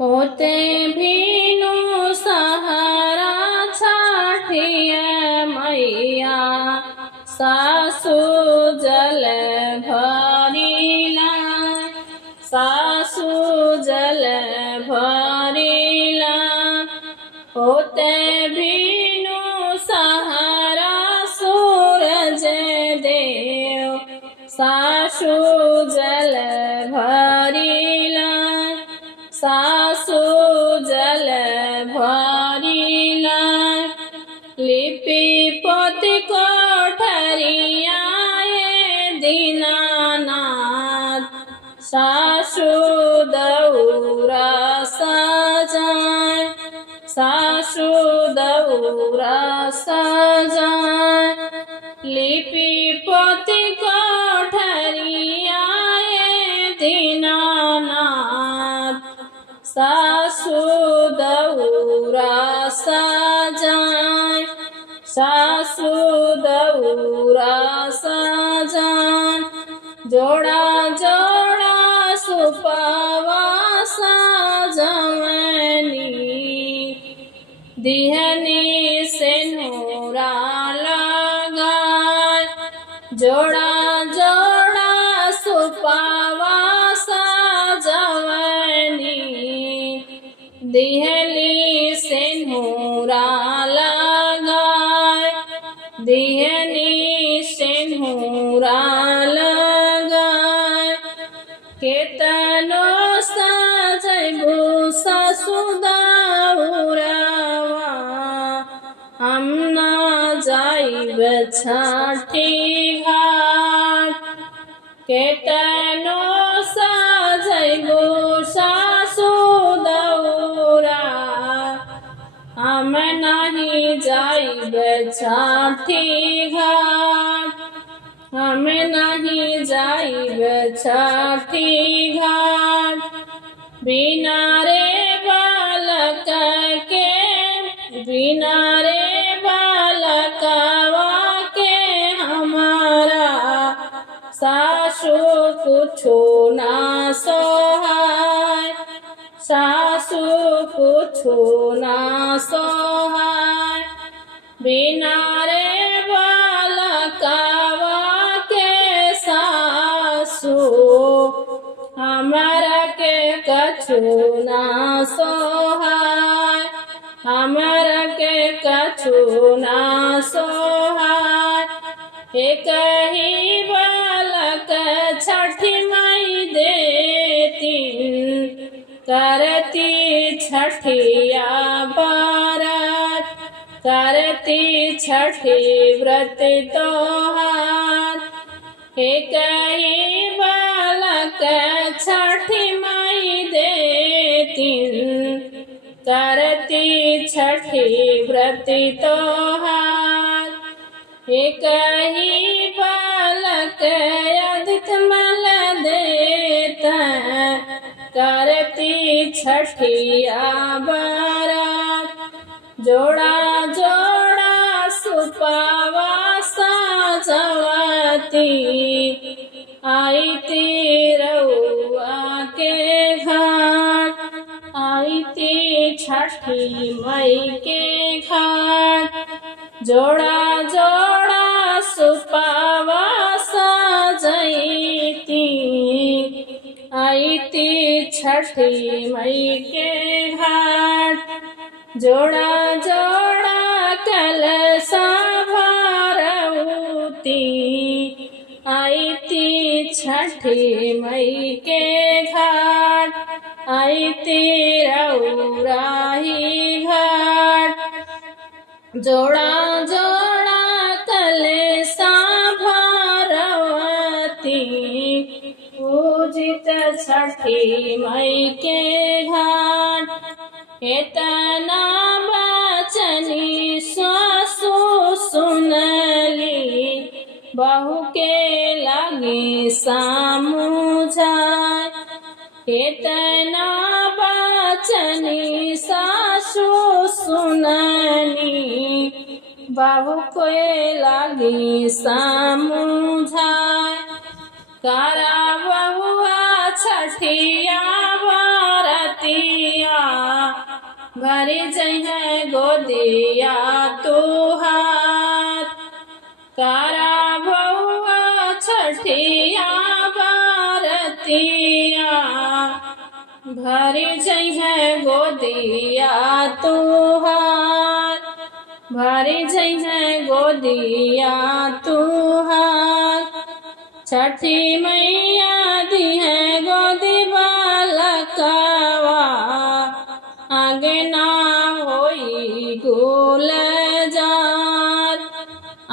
होते भीनु सहारा छाठिया मैया सासु जल भरिला सासु जल भरिला होते भीनु सहारा सूरज देव सासु जल भरिला सासु जल भरिला लिपि पोती कोठरिया दीनानाथ सासु दौरा सजाय सासु दौरा सजाय लिपि पोती कोठरिया दीनानाथ सासु दौरा सजाय सासु दौरा सजाय जोड़ा जोड़ा सुपावा सजवनी दिहनी सेनुरा लगाय जोड़ा जोड़ा सुपावा सजवनी दिहली सेनुरा लगाय दिहनी सेनुरा लगाय केतनो सजबू सासु दौरावा हम ना जाइब छठी घाट केतनो सजबू सासु दौरा हम नहीं जाइब छठी घाट हम नहीं जाइब छठी घाट बिना रे बालक के बिना रे बालकवा के हमारा सासु कुछो ना सोहाय सासु कुछो ना सोहाय बिना रे बालकवा के सासु हमरा के कछु ना सोहाय हमरा के कछु ना सोहाय एक ही बालक छठी माई देती करती छठिया व्रत करती छठी व्रत तोहार एक ही बालक छठी माई देती करती छठी व्रत तोहार एक ही बालक अधिक मल देता करती छठिया व्रत जोड़ा जोड़ा सुपावा सजवती आई रउआ के घाट आई छठी मई के घाट जोड़ा जोड़ा सुपावा सजैती आई छठी मई के घाट जोड़ा जोड़ा कलशा भरऊती आई छठी मई के घाट आई रउराही घाट जोड़ा जोड़ा कलशा भरवती पूजित छठी मई के घाट एतना बचनी सासु सुनली बहू के लगी सामुझाय एतना बचनी सासु सुनली बहू के लगी सामुझाय करा बहुआ छठिया बरतिया भरी जइहे गोदिया तुहार कारा बउआ छठिया बारतिया भरी जइहे गोदिया तुहार भरी जइहे गोदिया तुहार छठी मैया दिहे गोदी बालकवा आगे ना होई गुलजार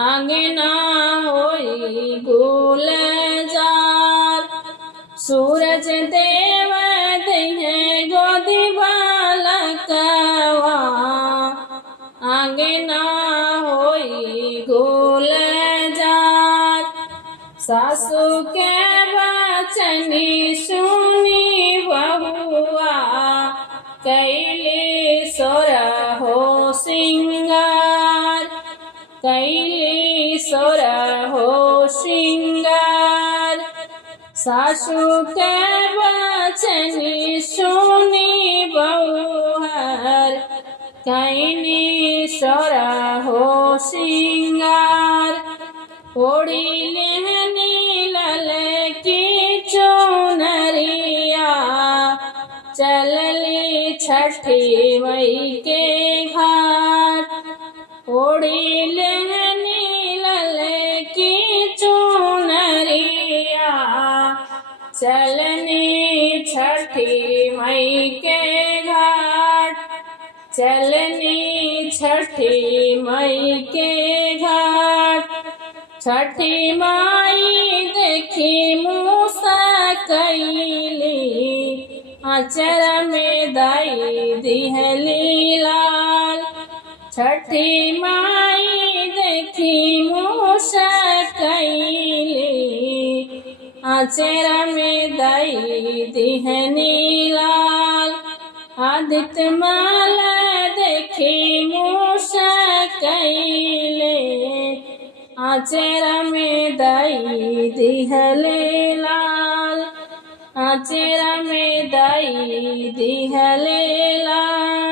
आगे ना होई गुलजार सूरज देव दिहे गोदी बालकवा आगे ना होई गुलजार सासू के बचनी सुनी बहुआ कैली सोरहो सिंगार कैली सोरहो सिंगार सासू के बचनी सुनी बहुहर कैनी सोरहो सिंगार ओढ़ी लेहनी लल की चुनरिया चलली छठी मई के घाट ओढ़ी लेहनी लल की चुनरिया चलनी छठी मई के घाट चलनी छठी मई के घाट छठी माई देखी मूसा कैली आचर में दाई दिहली लाल छठी माई देखी मूसा कैली आचर में दाई दिहनी लाल आदित्य माला देखी मूसा कैले आचर में दाई दिहले लाल आचर में दाई दिहले लाल।